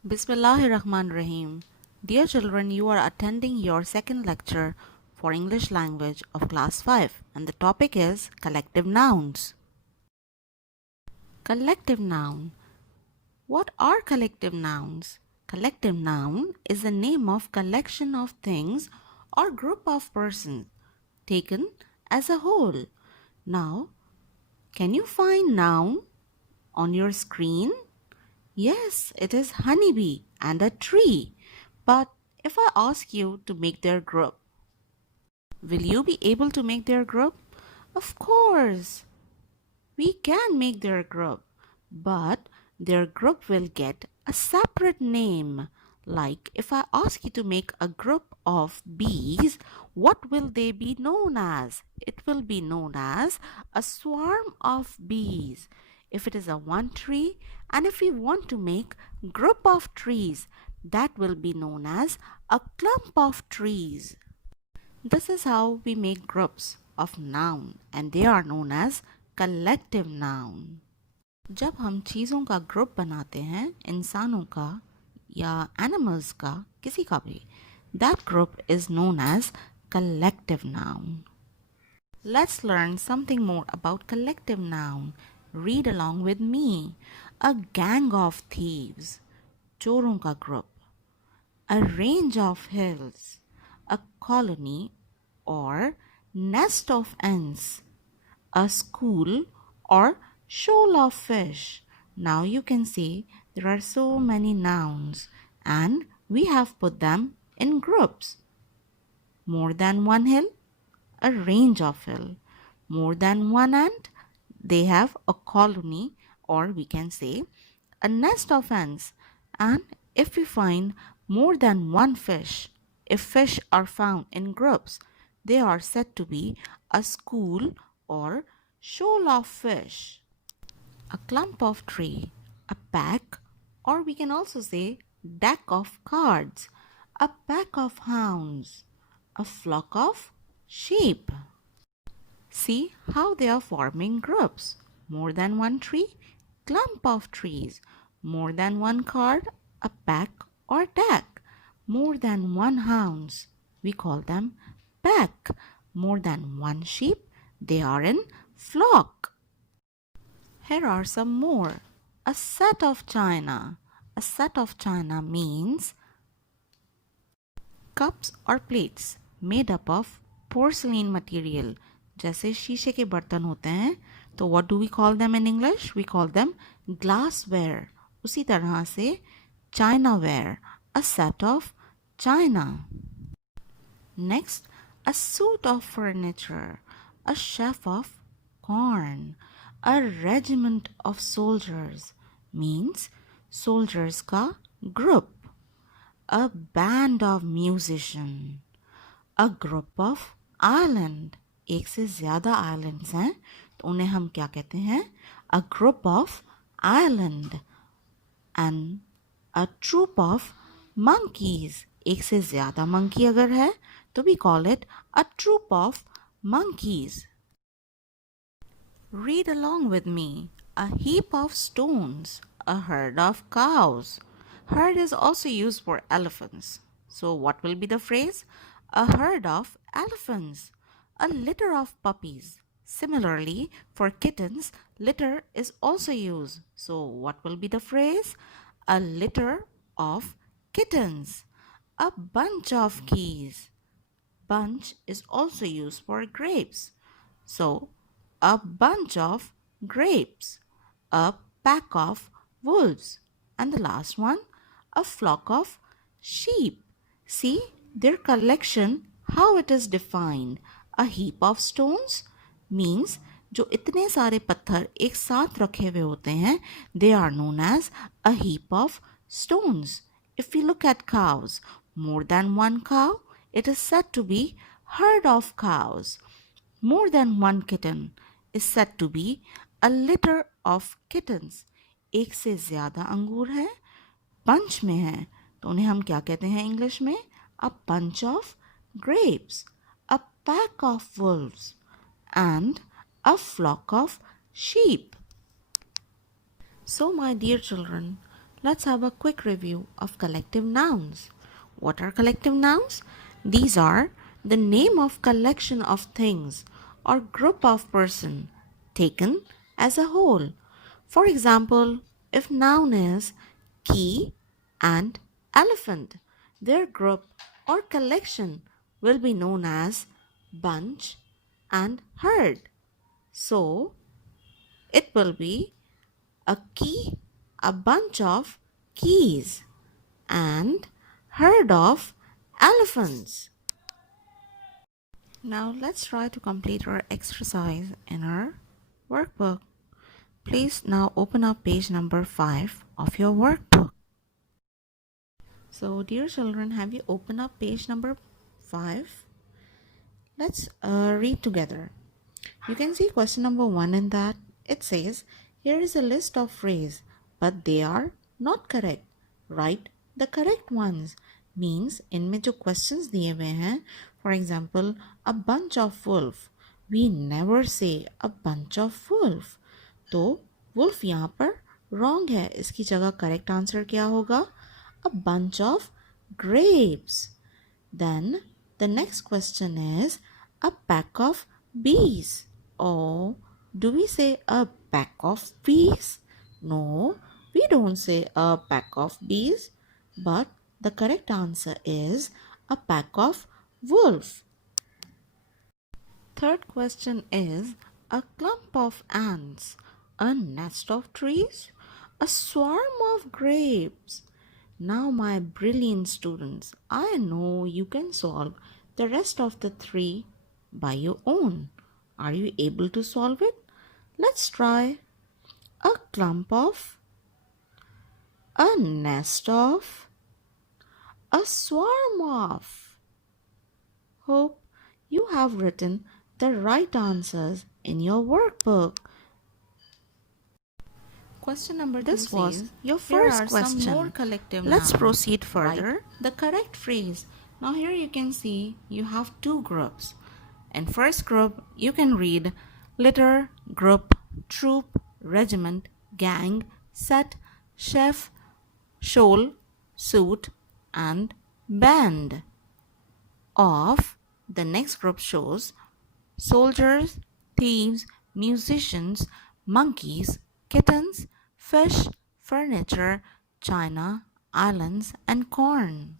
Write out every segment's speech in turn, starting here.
Bismillahirrahmanirrahim. Dear children, you are attending your second lecture for English language of class 5 and the topic is collective nouns. Collective noun. What are collective nouns? Collective noun is the name of collection of things or group of persons taken as a whole. Now, can you find noun on your screen? Yes, it is honeybee and a tree. But if I ask you to make their group, will you be able to make their group? Of course, we can make their group, but their group will get a separate name. Like if I ask you to make a group of bees, what will they be known as? It will be known as a swarm of bees. If it is a one tree, and if we want to make group of trees, that will be known as a clump of trees. This is how we make groups of noun and they are known as collective noun. जब हम चीज़ों का group बनाते हैं इंसानों का या animals का किसी का भी that group is known as collective noun. Let's learn something more about collective noun. Read along with me. A gang of thieves, चोरों का group. A range of hills, a colony or nest of ants, a school or shoal of fish. Now you can see there are so many nouns and we have put them in groups. More than one hill, a range of hill. More than one ant, they have a colony or we can say a nest of ants. And if we find more than one fish, if fish are found in groups, they are said to be a school or shoal of fish. A clump of tree, a pack, or we can also say deck of cards, a pack of hounds, a flock of sheep. See how they are forming groups. More than one tree, clump of trees. More than one card, a pack or deck. More than one hounds, we call them pack. More than one sheep, they are in flock. Here are some more. A set of china. A set of china means cups or plates made up of porcelain material. जैसे शीशे के बर्तन होते हैं तो what do we call them in English? We call them glassware. उसी तरह से chinaware, a set of china. Next, a suit of furniture, a sheaf of corn, a regiment of soldiers means soldiers का group, a band of musicians, a group of island. एक से ज़्यादा islands हैं तो उन्हें हम क्या कहते हैं? A group of island. And a troop of monkeys. एक से ज़्यादा monkey अगर है तो we call it a troop of monkeys. Read along with me. A heap of stones, a herd of cows. Herd is also used for elephants. So what will be the phrase? A herd of elephants. A litter of puppies. Similarly, for kittens, litter is also used. So what will be the phrase? A litter of kittens. A bunch of keys. Bunch is also used for grapes. So a bunch of grapes, a pack of wolves, and the last one, a flock of sheep. See their collection, how it is defined. A heap of stones means जो इतने सारे पत्थर एक साथ रखे हुए होते हैं, they are known as a heap of stones. If we look at cows, more than one cow, it is said to be herd of cows. More than one kitten is said to be a litter of kittens. एक से ज़्यादा अंगूर है, bunch में है, तो उन्हें हम क्या कहते हैं इंग्लिश में? A bunch of grapes, a pack of wolves, and a flock of sheep. So my dear children, Let's have a quick review of collective nouns. What are collective nouns? These are the name of collection of things or group of person taken as a whole. For example, if noun is key and elephant, their group or collection will be known as bunch and herd. So, it will be a key, a bunch of keys, and herd of elephants. Now let's try to complete our exercise in our workbook. Please now open up page number 5 of your workbook. So dear children, have you opened up page number 5? Let's read together. You can see question number 1 in that. It says, here is a list of phrases, but they are not correct. Write the correct ones. Means इनमें जो questions दिए हुए हैं, for example, a bunch of wolf. We never say a bunch of wolf. तो wolf यहाँ पर wrong है. इसकी जगह correct answer क्या होगा? A bunch of grapes. Then the next question is a pack of bees. Oh, do we say a pack of bees? No, we don't say a pack of bees, but the correct answer is a pack of wolves. Third question is a clump of ants, a nest of trees, a swarm of grapes. Now, my brilliant students, I know you can solve the rest of the three by your own. Are you able to solve it? Let's try. A clump of, a nest of, a swarm of. Hope you have written the right answers in your workbook. Question number 2 This was says, your here first are question. some more collective Let's nouns. proceed further. Write the correct phrase. Now here you can see you have two groups. In first group, you can read litter, group, troop, regiment, gang, set, chef, shoal, suit, and band. Of the next group shows soldiers, thieves, musicians, monkeys, kittens, fish, furniture, china, islands, and corn.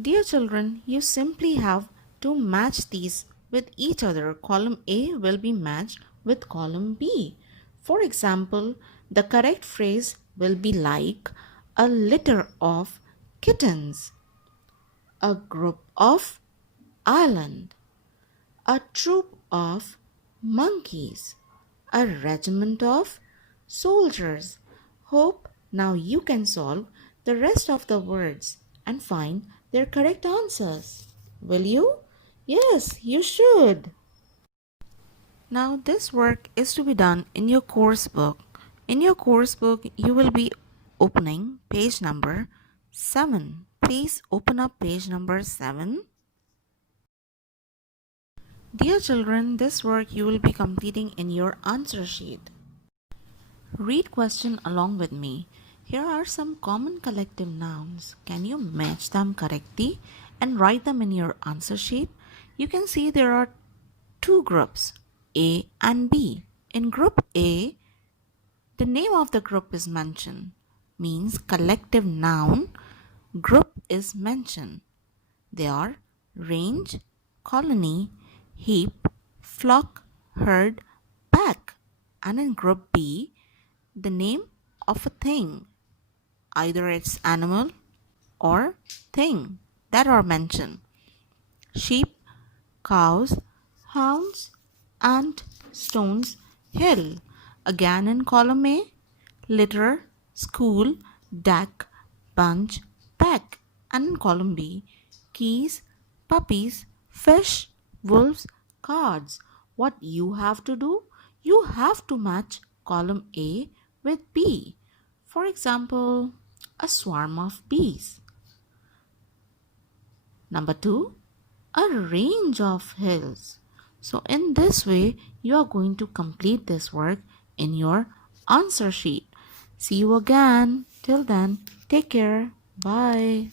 Dear children, you simply have to match these with each other. Column A will be matched with column B. For example, the correct phrase will be like a litter of kittens, a group of island, a troop of monkeys, a regiment of soldiers. Hope now you can solve the rest of the words and find their correct answers. Will you? Yes, you should. Now this work is to be done in your course book. In your course book, you will be opening page number 7. Please open up page number 7. Dear children, this work you will be completing in your answer sheet. Read question along with me. Here are some common collective nouns. Can you match them correctly and write them in your answer sheet? You can see there are two groups, A and B. In group A, the name of the group is mentioned, means collective noun group is mentioned. They are range, colony, heap, flock, herd, pack. And in group B, the name of a thing, either it's animal or thing that are mentioned. Sheep, cows, hounds, ant, stones, hill. Again in column A, litter, school, deck, bunch, pack. And in column B, keys, puppies, fish, wolves, cards. What you have to do? You have to match column A with B. For example, a swarm of bees. Number 2, a range of hills. So in this way, you are going to complete this work in your answer sheet. See you again. Till then, take care. Bye.